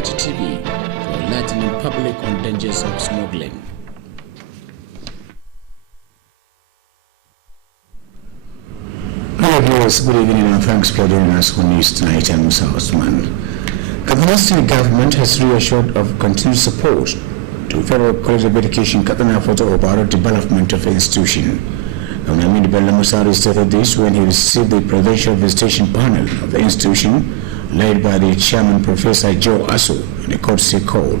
Kttv for enlightening public on dangers of smuggling. Hello viewers, good evening and thanks for joining us on News Tonight. I'm Musa Osman. The state government has reassured of continued support to Federal College of Education Kttv for the overall development of the institution. Governor Amin Bello Musari stated this when he received the Presidential Visitation Panel of the institution, led by the Chairman Professor Joe Asso, in a courtesy call.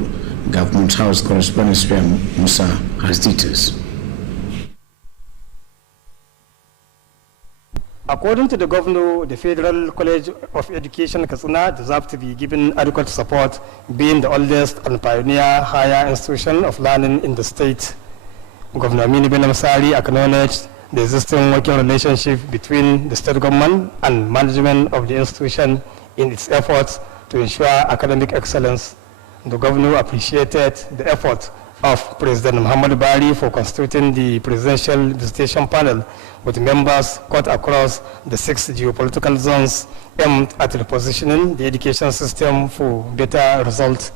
Government House correspondent Musa has details. According to the governor, the Federal College of Education Kttv deserves to be given adequate support, being the oldest and pioneer higher institution of learning in the state. Governor Amin Bello Musari acknowledged the existing working relationship between the state government and management of the institution in its efforts to ensure academic excellence. The governor appreciated the effort of President Muhammad Buhari for constituting the Presidential Visitation Panel with members cut across the 6 geopolitical zones aimed at repositioning the education system for better results.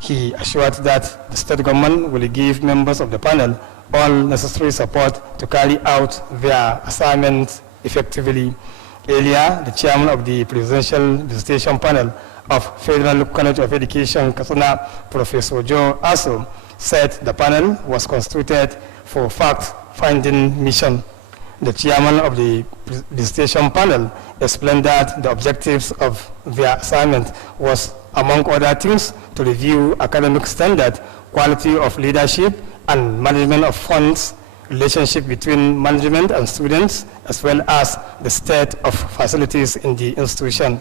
He assured that the state government will give members of the panel all necessary support to carry out their assignments effectively. Earlier, the chairman of the Presidential Visitation Panel of Federal College of Education Kttv, Professor Joe Asso, said the panel was constituted for fact-finding mission. The chairman of the visitation panel explained that the objectives of their assignment was, among other things, to review academic standard, quality of leadership, and management of funds, relationship between management and students, as well as the state of facilities in the institution.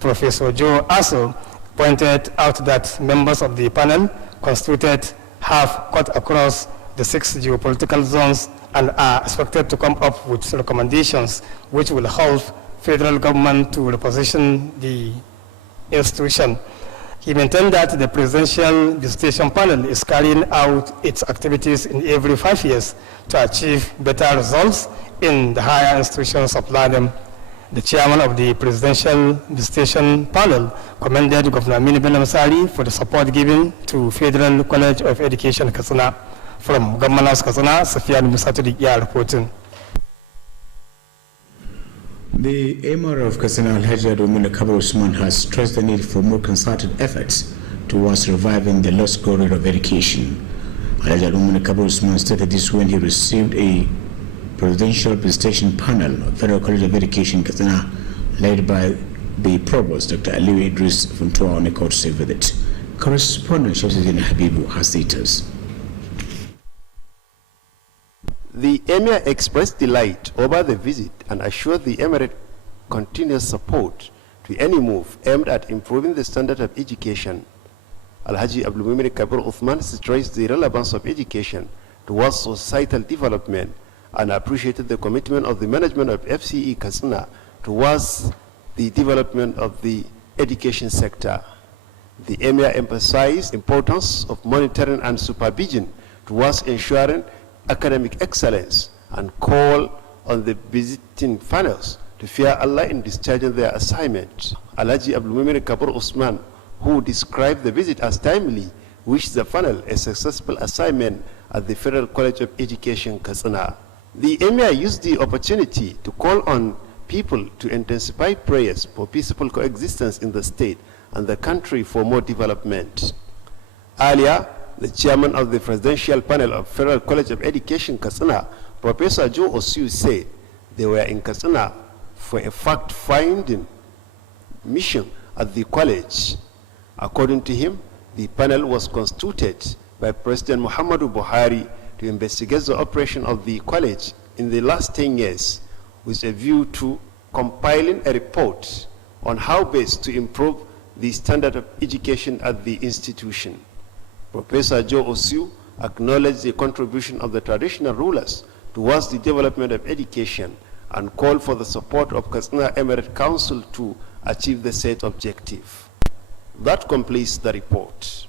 Professor Joe Asso pointed out that members of the panel constituted have cut across the 6 geopolitical zones and are expected to come up with recommendations which will help federal government to reposition the institution. He maintained that the Presidential Visitation Panel is carrying out its activities in every 5 years to achieve better results in the higher institutions of learning. The chairman of the Presidential Visitation Panel commended Governor Amin Bello Musari for the support given to Federal College of Education Kttv. From Government House Kttv, Safian Musatudi reporting. The Emir of Kttv, Alhaji Abdulmumin Kabir Usman, has stressed the need for more concerted efforts towards reviving the lost glory of education. Alhaji Abdulmumin Kabir Usman stated this when he received a Presidential Visitation Panel of Federal College of Education Kttv, led by the Provost, Dr. Aliyu Idris Funtua, on a courtesy visit. Correspondent Shamsuddin Habibu has details. The Emir expressed delight over the visit and assured the Emirate continuous support to any move aimed at improving the standard of education. Alhaji Abdulmumin Kabir Uthman stressed the relevance of education towards societal development and appreciated the commitment of the management of FCE Kttv towards the development of the education sector. The Emir emphasized the importance of monitoring and supervision towards ensuring academic excellence and call on the visiting panels to fear Allah in discharging their assignments. Alhaji Abdulmumin Kabir Usman, who described the visit as timely, wished the panel a successful assignment at the Federal College of Education Kttv. The Emir used the opportunity to call on people to intensify prayers for peaceful coexistence in the state and the country for more development. Earlier, the chairman of the Presidential Panel of Federal College of Education Kttv, Professor Joe Asso, said they were in Kttv for a fact-finding mission at the college. According to him, the panel was constituted by President Muhammadu Buhari to investigate the operation of the college in the last 10 years with a view to compiling a report on how best to improve the standard of education at the institution. Professor Joe Asso acknowledged the contribution of the traditional rulers towards the development of education and called for the support of Kttv Emirate Council to achieve the set objective. That completes the report.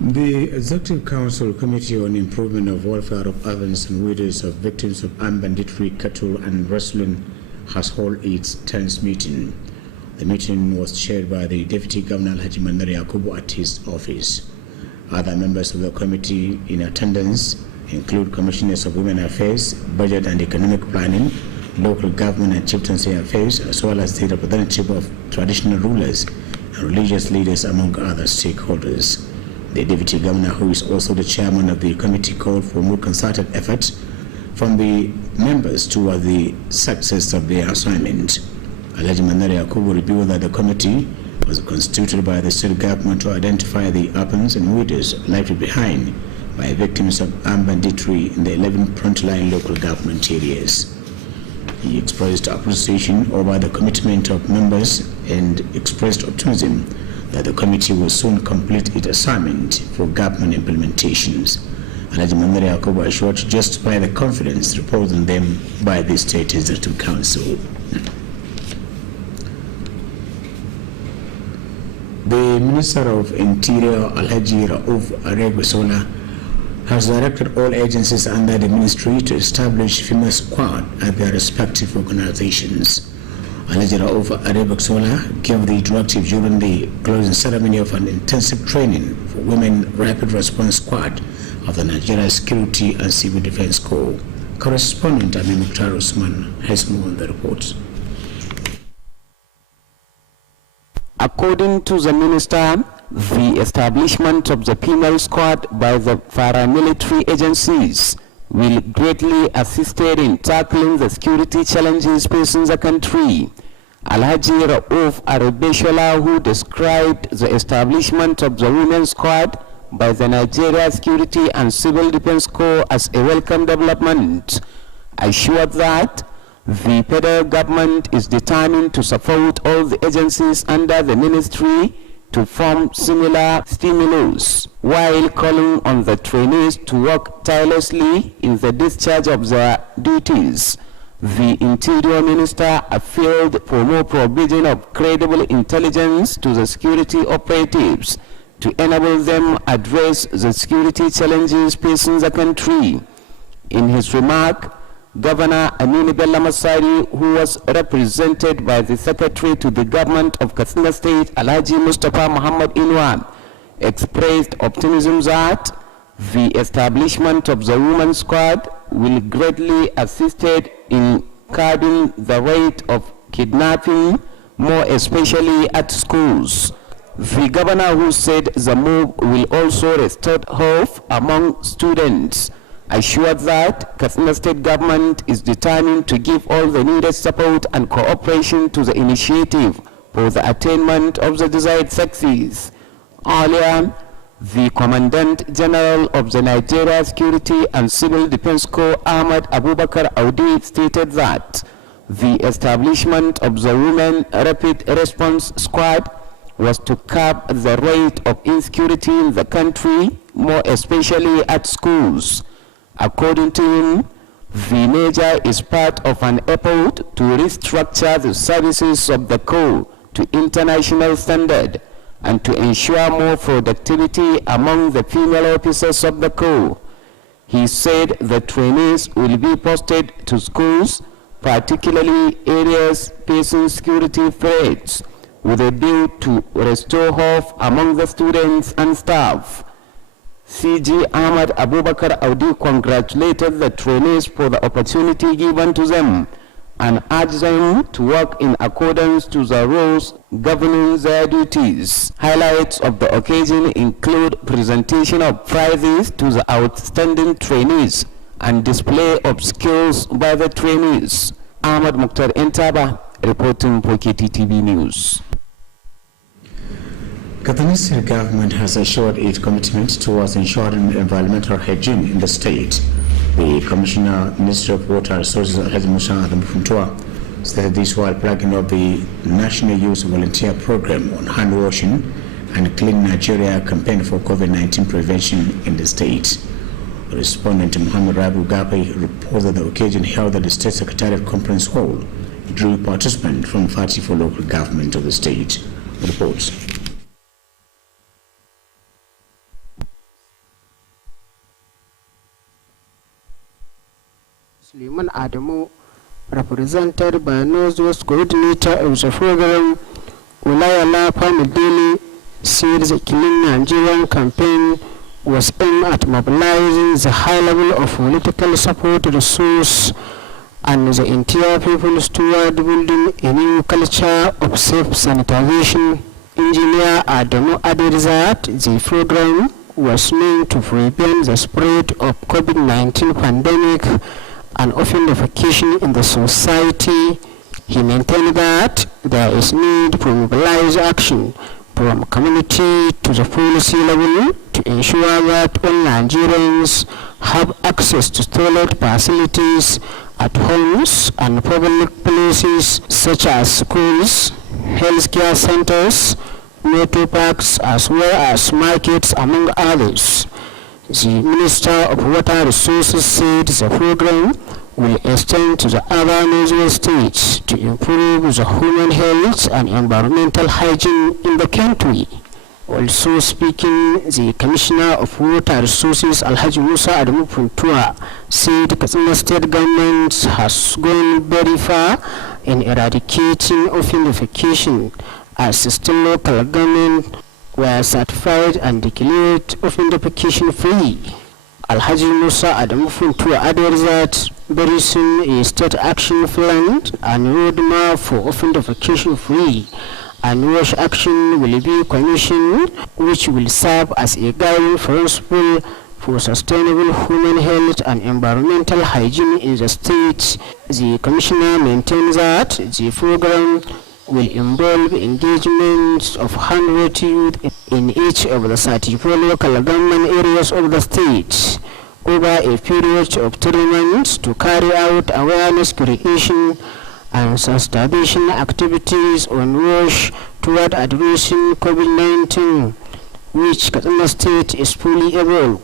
The Executive Council Committee on Improvement of Welfare of Orphans and Widows of Victims of Armed Banditry, Cattle and Rustling has held its 10th meeting. The meeting was chaired by the Deputy Governor Alhaji Mandari Yakubu at his office. Other members of the committee in attendance include Commissioners of Women Affairs, Budget and Economic Planning, Local Government and Chieftaincy Affairs, as well as the representative of traditional rulers and religious leaders, among other stakeholders. The Deputy Governor, who is also the chairman of the committee, called for more concerted efforts from the members toward the success of their assignment. Alhaji Mandari Yakubu revealed that the committee was constituted by the state government to identify the orphans and widows left behind by victims of armed banditry in the 11 frontline local government areas. He expressed appreciation over the commitment of members and expressed optimism that the committee will soon complete its assignment for government implementations. Alhaji Mandari Yakubu assured to justify the confidence reposed in them by the State Executive Council. The Minister of Interior, Alhaji Rauf Aregbesola, has directed all agencies under the ministry to establish female squad at their respective organizations. Alhaji Rauf Aregbesola gave the directive during the closing ceremony of an intensive training for Women Rapid Response Squad of the Nigeria Security and Civil Defense Corps. Correspondent Amin Mukhtar Usman has more on the report. According to the minister, the establishment of the female squad by the paramilitary agencies will greatly assist in tackling the security challenges facing the country. Alhaji Rauf Aregbesola, who described the establishment of the women's squad by the Nigeria Security and Civil Defense Corps as a welcome development, assured that the federal government is determined to support all the agencies under the ministry to form similar stimulus, while calling on the trainees to work tirelessly in the discharge of their duties. The Interior Minister appealed for more provision of credible intelligence to the security operatives to enable them address the security challenges facing the country. In his remark, Governor Aminu Bello Masari, who was represented by the Secretary to the Government of Katsina State, Alhaji Mustafa Muhammad Inwan, expressed optimism that the establishment of the Women's Squad will greatly assist in curbing the rate of kidnapping, more especially at schools. The governor, who said the move will also restore hope among students, assured that Katsina State government is determined to give all the needed support and cooperation to the initiative for the attainment of the desired success. Earlier, the Commandant General of the Nigeria Security and Civil Defense Corps, Ahmad Abubakar Audi, stated that the establishment of the Women Rapid Response Squad was to curb the rate of insecurity in the country, more especially at schools. According to him, the measure is part of an effort to restructure the services of the Corps to international standard and to ensure more productivity among the female officers of the Corps. He said the trainees will be posted to schools, particularly areas facing security threats, with a view to restore hope among the students and staff. CG Ahmad Abubakar Audi congratulated the trainees for the opportunity given to them and urged them to work in accordance to the rules governing their duties. Highlights of the occasion include presentation of prizes to the outstanding trainees and display of skills by the trainees. Ahmad Mukhtar Entaba, reporting for Kttv News. Katsina State government has assured its commitment towards ensuring environmental hygiene in the state. The Commissioner, Ministry of Water Resources, Alhaji Musa Adamfuntua, stated this while plugging up the National Youth Volunteer Program on hand washing and Clean Nigeria campaign for COVID-19 prevention in the state. Respondent Muhammad Rabu Gapi reported that the occasion held at the State Secretariat Conference Hall drew participants from 34 local government of the state. Reports. Suleiman Adamu, represented by Northwest Coordinator of the program, Ulayala Pamidili said the Killing Nigerian campaign was aimed at mobilizing the high level of political support resource and the entire people toward building a new culture of self-sanitization. Engineer Adamu added that the program was meant to prevent the spread of COVID-19 pandemic and offendification in the society. He maintained that there is need for mobilized action from community to the policy level to ensure that all Nigerians have access to toilet facilities at homes and public places such as schools, healthcare centers, motor parks, as well as markets, among others. The Minister of Water Resources said the program will extend to the other northern states to improve the human health and environmental hygiene in the country. Also speaking, the Commissioner of Water Resources Alhaji Musa Adamu Puntua said the Katsina State government has gone very far in eradicating offendification as the state local government were certified and declared offendification free. Alhaji Musa Adamu Puntua added that very soon a state action plan and roadmap for offendification free and wash action will be commissioned, which will serve as a guiding principle for sustainable human health and environmental hygiene in the state. The Commissioner maintains that the program will involve engagement of 100 youth in each of the 34 local government areas of the state over a period of 3 months to carry out awareness creation and sensitization activities on wash toward addressing COVID-19, which Katsina State is fully involved.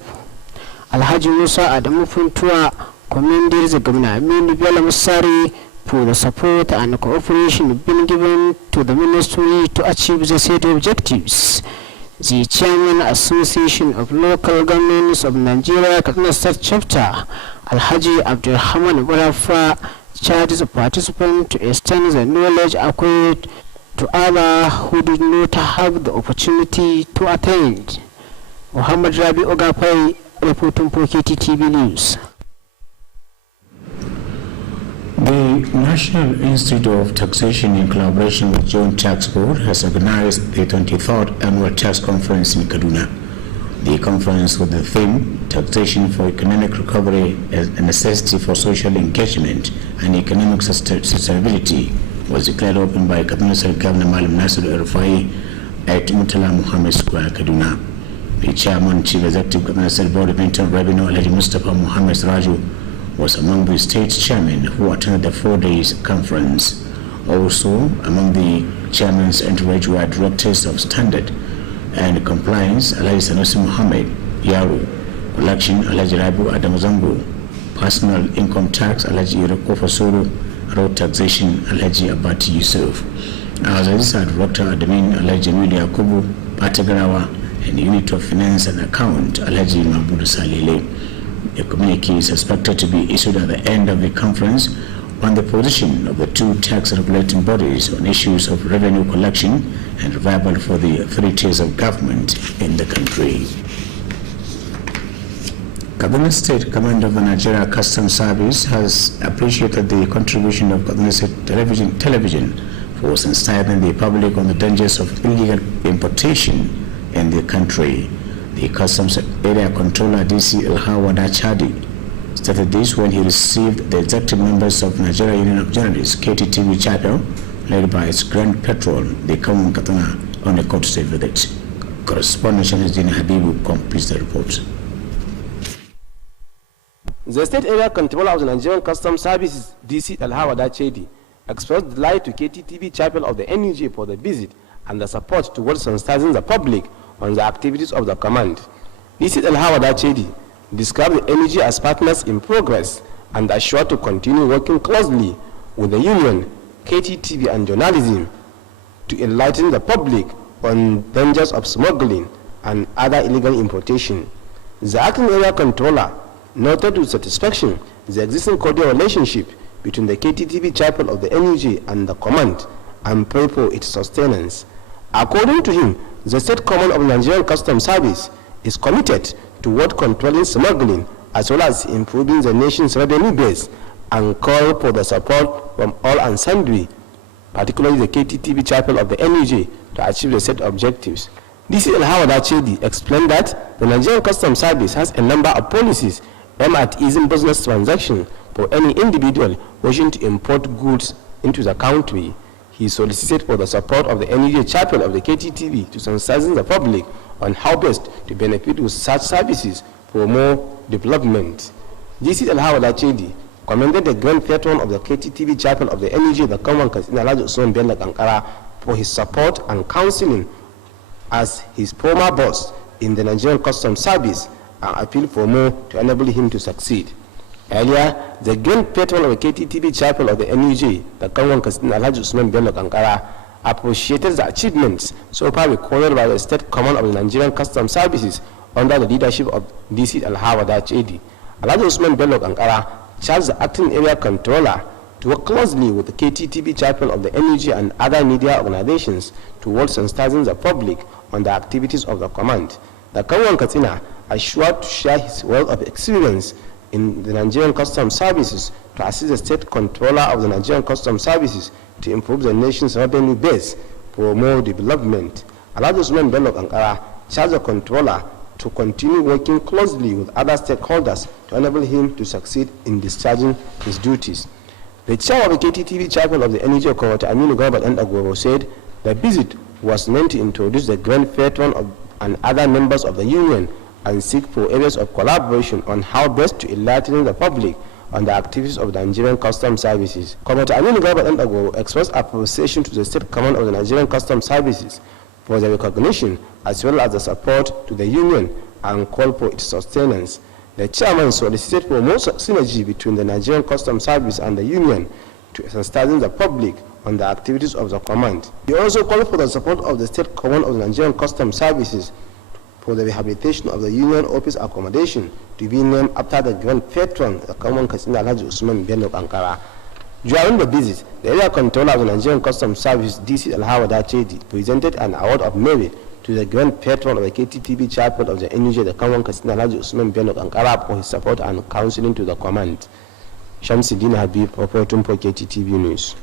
Alhaji Musa Adamu Puntua commended the Governor Aminu Bello Musari for the support and cooperation being given to the ministry to achieve the set objectives. The Chairman Association of Local Governments of Nigeria Katsina State Chapter, Alhaji Abdulrahman Barafa, charged the participants to extend the knowledge acquired to others who did not have the opportunity to attend. Muhammad Rabi Ogapai, reporting for Kttv News. The National Institute of Taxation, in collaboration with Joint Tax Board, has organized the 23rd Annual Tax Conference in Kaduna. The conference, with the theme Taxation for Economic Recovery as a Necessity for Social Engagement and Economic Sustainability, was declared open by Kaduna State Governor Malam Nasir El-Rufai at Murtala Muhammad Square, Kaduna. The Chairman, Chief Executive Kaduna State Board of Internal Revenue, Alhaji Mustapha Muhammad Raju, was among the state chairmen who attended the 4-day conference. Also among the chairmen's entourage were directors of Standard and Compliance, Alhaji Sanusi Muhammad Yaro, Collection, Alhaji Rabu Adamuzango, Personal Income Tax, Alhaji Iroko Fasoro, Road Taxation, Alhaji Abati Yusuf. As Assistant Director Admin, Alhaji Emilio Yakubu Patagarawa, and Unit of Finance and Account, Alhaji Mabudu Salile. A communique is expected to be issued at the end of the conference on the position of the 2 tax regulating bodies on issues of revenue collection and revival for the 3 tiers of government in the country. Kaduna State Commander of the Nigeria Customs Service has appreciated the contribution of Kaduna State television for sensitizing the public on the dangers of illegal importation in the country. The Customs Area Controller DC El-Hawada Chadi stated this when he received the executive members of Nigeria Union of Journalists Kttv chapter, led by its Grand Patron, the Common Katana, on a courtesy visit. Correspondent Shamsuddin Habibu completes the report. The State Area Controller of the Nigerian Customs Services, DC El-Hawada Chadi, expressed delight to Kttv chapel of the NUJ for the visit and the support towards sensitizing the public on the activities of the command. DC El-Hawada Chedi described the NUJ as partners in progress and assured to continue working closely with the union, Kttv and journalism to enlighten the public on dangers of smuggling and other illegal importation. The acting area controller noted with satisfaction the existing cordial relationship between the Kttv chapel of the NUJ and the command and prayed for its sustenance. According to him, the State Command of the Nigerian Customs Service is committed toward controlling smuggling as well as improving the nation's revenue base, and call for the support from all and sundry, particularly the Kttv chapel of the NUJ, to achieve the set objectives. DC Alhawa Dachedi explained that the Nigerian Customs Service has a number of policies aimed at easing business transactions for any individual wishing to import goods into the country. He solicited for the support of the NUJ chapel of the Kttv to sensitize the public on how best to benefit with such services for more development. DC Alhawa Dachedi commended the grand patron of the Kttv chapel of the NUJ, the Common Katsina Alhaji Usman Bello Kankara, for his support and counseling as his former boss in the Nigerian Customs Service, and appeal for more to enable him to succeed. Earlier, the grand patron of the Kttv chapel of the NUJ, the Common Katsina Alhaji Usman Bello Kankara, appreciated the achievements so far recorded by the State Command of the Nigerian Customs Services under the leadership of DC Alhawa Dachedi. Alhaji Usman Bello Kankara charged the acting area controller to work closely with the Kttv chapel of the NUJ and other media organizations towards sensitizing the public on the activities of the command. The Common Katsina assured to share his wealth of experience in the Nigerian Customs Services to assist the State Controller of the Nigerian Customs Services to improve the nation's revenue base for more development. Alhaji Usman Bello Kankara charged the Controller to continue working closely with other stakeholders to enable him to succeed in discharging his duties. The chair of the Kttv chapel of the NUJ, Commander Aminu Garba Ndagoro, said the visit was meant to introduce the grand patron and other members of the union and seek for areas of collaboration on how best to enlighten the public on the activities of the Nigerian Customs Services. Commander Aminu Garba Ndagoro expressed appreciation to the State Command of the Nigerian Customs Services for the recognition as well as the support to the union and called for its sustenance. The chairman solicited for more synergy between the Nigerian Customs Service and the union to sensitize the public on the activities of the command. He also called for the support of the State Command of the Nigerian Customs Services for the rehabilitation of the union office accommodation to be named after the grand patron, the Common Katsina Alhaji Usman Bello Kankara. During the visit, the area controller of the Nigerian Customs Service, DC Alhawa Dachedi, presented an award of merit to the grand patron of the Kttv chapel of the NUJ, the Common Katsina Alhaji Usman Bello Kankara, for his support and counseling to the command. Shamsuddin Habib, reporting for Kttv News.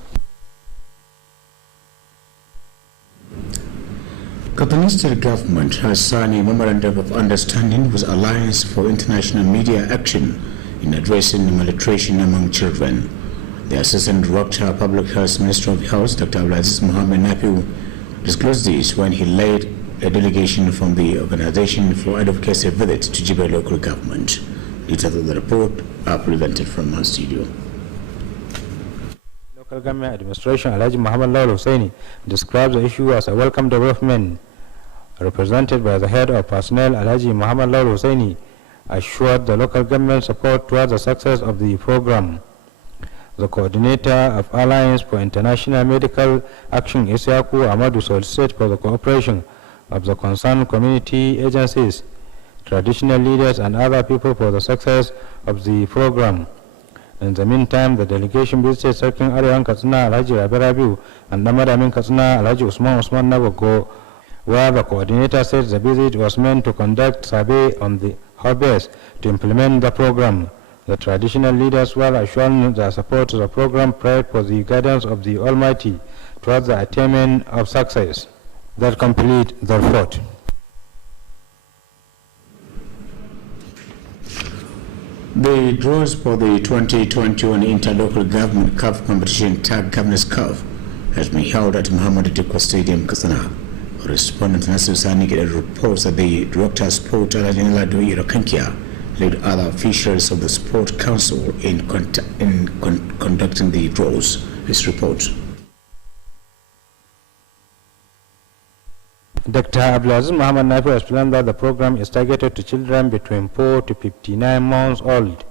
Kaduna State Government has signed a memorandum of understanding with Alliance for International Media Action in addressing malnutrition among children. The Assistant Director of Public Health, Minister of Health, Dr. Abdulaziz Mohammed Nafiu, disclosed this when he led a delegation from the Organization for Advocacy visit to Jibe local government. Details of the report are presented from our studio. Local Government Administration Alhaji Muhammad Lawal Hussaini describes the issue as a welcome development. Represented by the head of personnel, Alhaji Muhammad Lawal Hussaini assured the local government support towards the success of the program. The coordinator of Alliance for International Medical Action, Isiaku Ahmadu, solicited for the cooperation of the concerned community agencies, traditional leaders and other people for the success of the program. In the meantime, the delegation visited Sarkin Arewan Katsina Alhaji Rabi Rabiu and Namadamin Katsina Alhaji Usman Nabago, where the coordinator said the visit was meant to conduct survey on the how best to implement the program. The traditional leaders were assuring their support to the program, prayed for the guidance of the Almighty towards the attainment of success. That complete the report. The draws for the 2021 Interlocal Government Cup competition tagged Governor's Cup has been held at Muhammad Dikwa Stadium, Katsina. Correspondent Nasir Sani reports that the Director of Sport, Alajanila Dui Rakankia, led other officials of the Sport Council in conducting the draws. This report. Dr. Abdulaziz Muhammad Nafi explained that the program is targeted to children between 4 to 59 months old.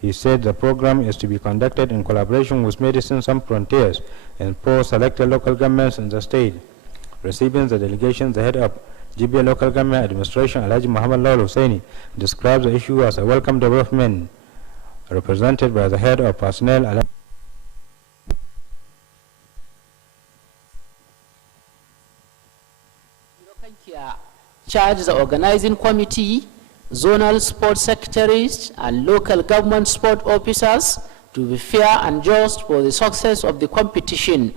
He said the program is to be conducted in collaboration with Medicine Sans Frontiers and 4 selected local governments in the state. Receiving the delegation, the head of Jibe Local Government Administration, Alhaji Muhammad Lawal Hussaini, describes the issue as a welcome development. Represented by the head of personnel, Charge the organizing committee, zonal sports secretaries, and local government sport officers to be fair and just for the success of the competition.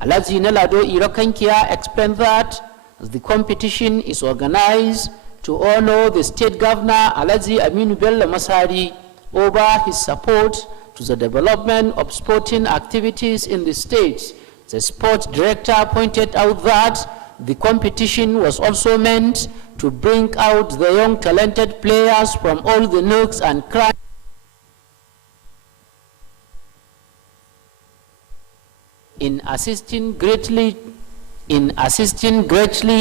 Alhaji Nalado Irokankia explained that as the competition is organized to honor the state governor Alhaji Aminu Bello Masari over his support to the development of sporting activities in the state. The sports director pointed out that the competition was also meant to bring out the young talented players from all the nooks and crannies in assisting greatly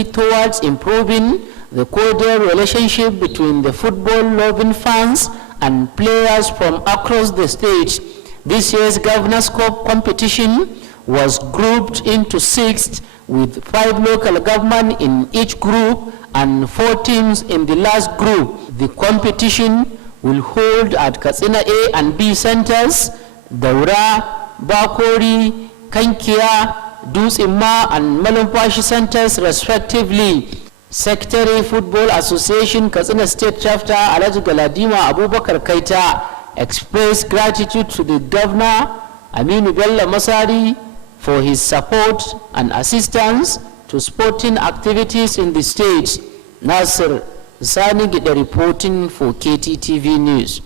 towards improving the cordial relationship between the football-loving fans and players from across the state. This year's Governor's Cup competition was grouped into 6, with 5 local government in each group and 4 teams in the last group. The competition will hold at Katsina A and B centers, Daura, Bakori, Kankia, Dutse-Ma, and Malumfashi centers respectively. Secretary Football Association Katsina State Chapter Alhaji Galadima Abubakar Kaita expressed gratitude to the Governor Aminu Bello Masari for his support and assistance to sporting activities in the state. Nasir Sani Gida reporting for Kttv News.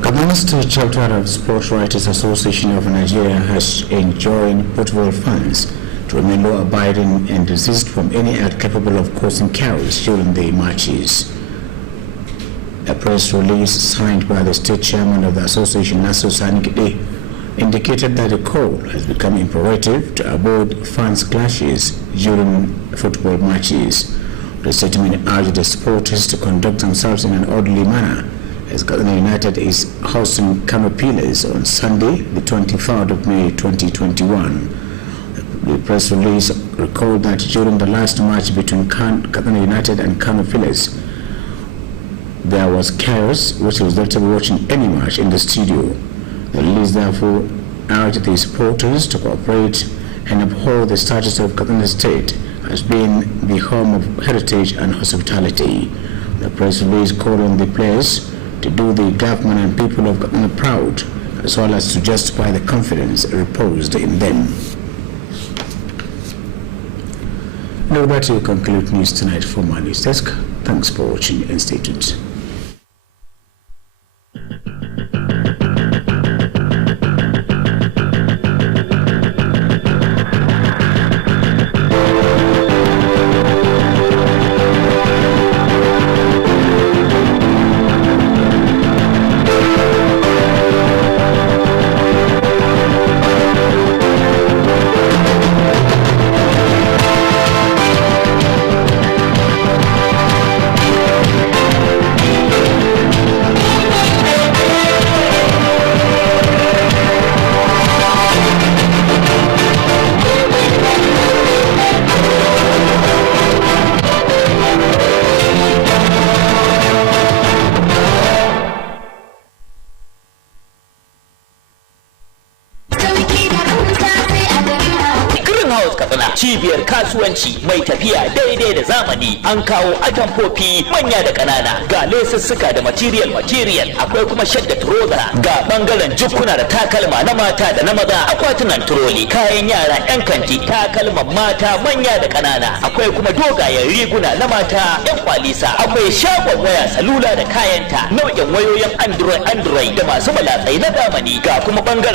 Kaduna State Chapter of Sports Writers Association of Nigeria has enjoined football fans to remain law-abiding and desist from any act capable of causing chaos during the matches. A press release signed by the state chairman of the association, Nasir Sani Gida, indicated that the call has become imperative to avoid fans' clashes during football matches. The statement urged the supporters to conduct themselves in an orderly manner as Kaduna United is hosting Kano Pillars on Sunday, the 23rd of May 2021. The press release recalled that during the last match between Kaduna United and Kano Pillars, there was chaos, which resulted in watching any match in the studio. The release therefore urged the supporters to cooperate and uphold the status of Kaduna State as being the home of heritage and hospitality. The press release called on the players to do the government and people of Kaduna proud, as well as to justify the confidence reposed in them. Now that will conclude news tonight from my news desk. Thanks for watching and stay tuned. Cibiyar kasuwanci mai tafiya daidai da zamani, an kawo atamfofi manya da ƙanana, ga lesussuka da material akwai kuma shadda trouser, ga bangaren jukkuna da takalma na mata da na maza, akwatunan turoli, kayan yara yan kanti, takalman mata manya da ƙanana, akwai kuma dogayen riguna na mata yan kwalisa, akwai shagon waya salula da kayanta, nau'in wayoyin android da masu malatsai na zamani, ga kuma bangaren